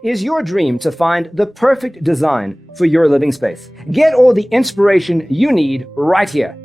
Is your dream to find the perfect design for your living space? Get all the inspiration you need right here.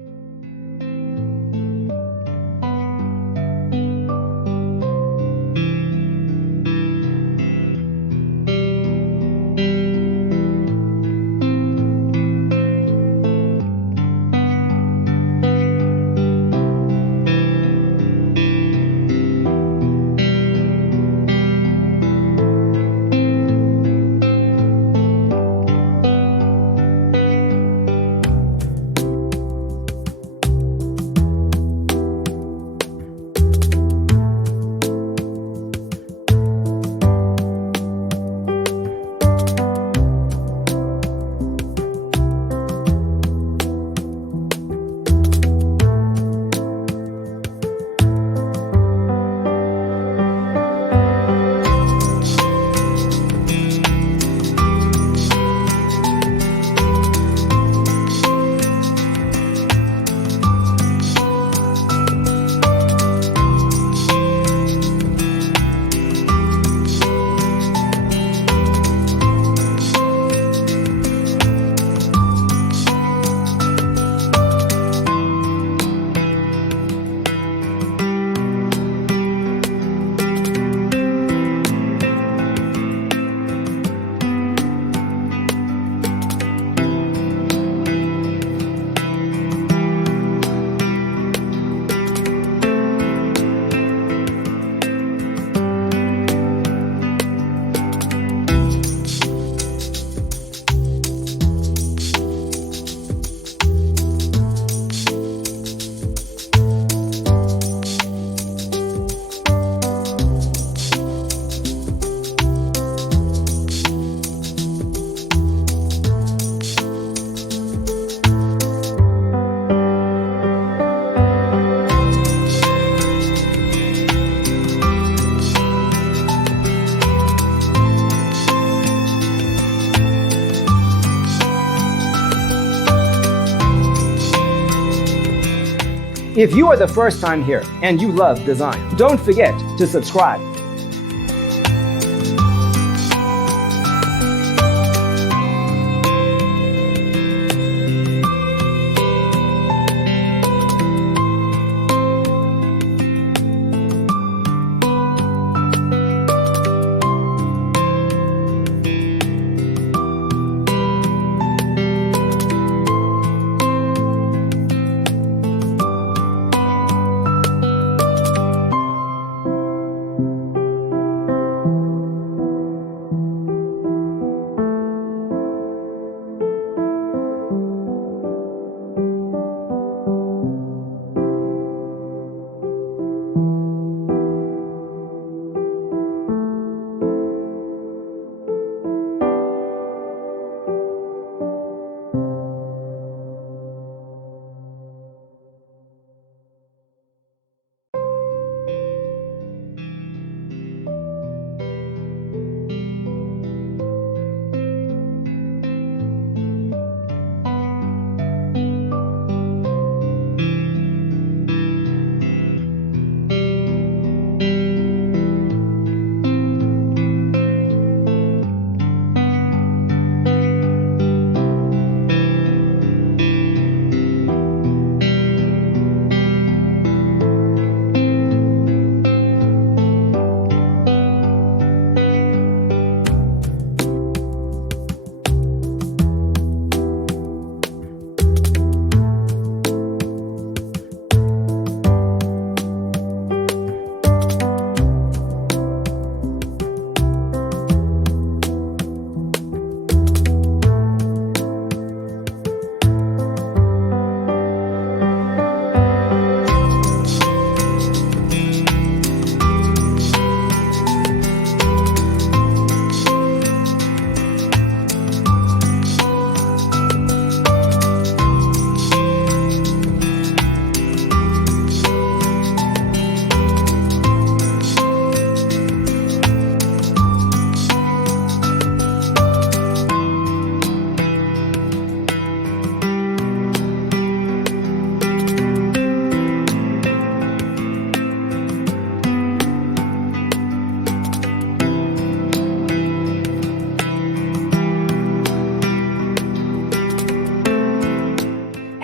If you are the first time here and you love design, don't forget to subscribe.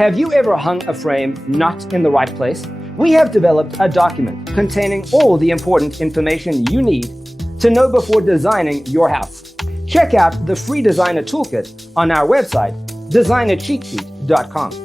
Have you ever hung a frame not in the right place? We have developed a document containing all the important information you need to know before designing your house. Check out the free designer toolkit on our website, designercheatsheet.com.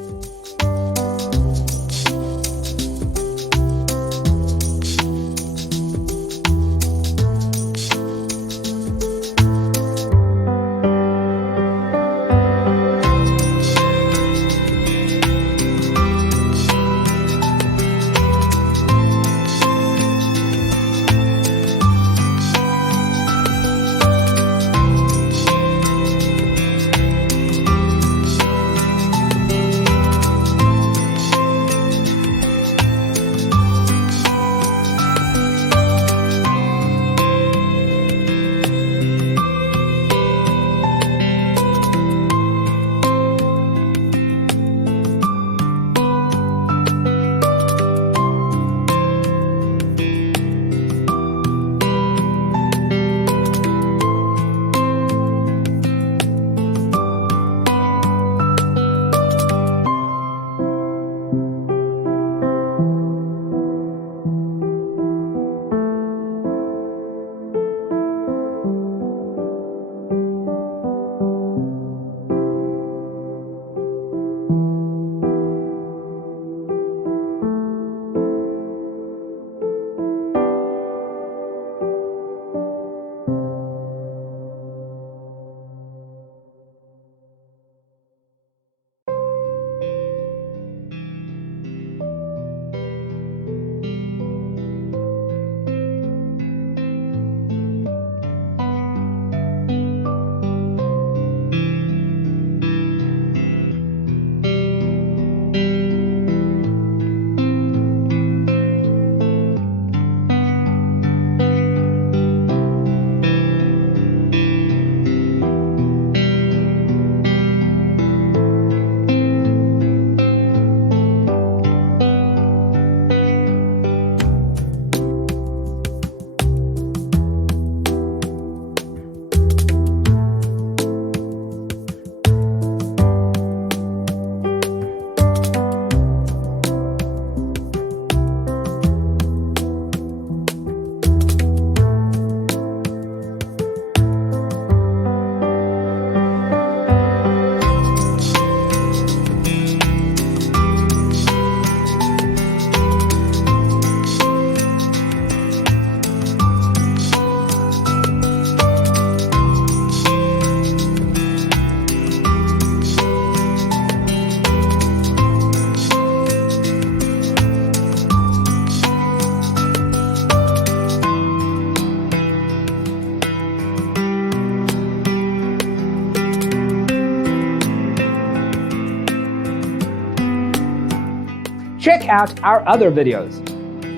Check out our other videos.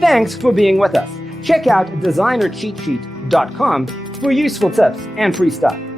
Thanks for being with us. Check out designercheatsheet.com for useful tips and free stuff.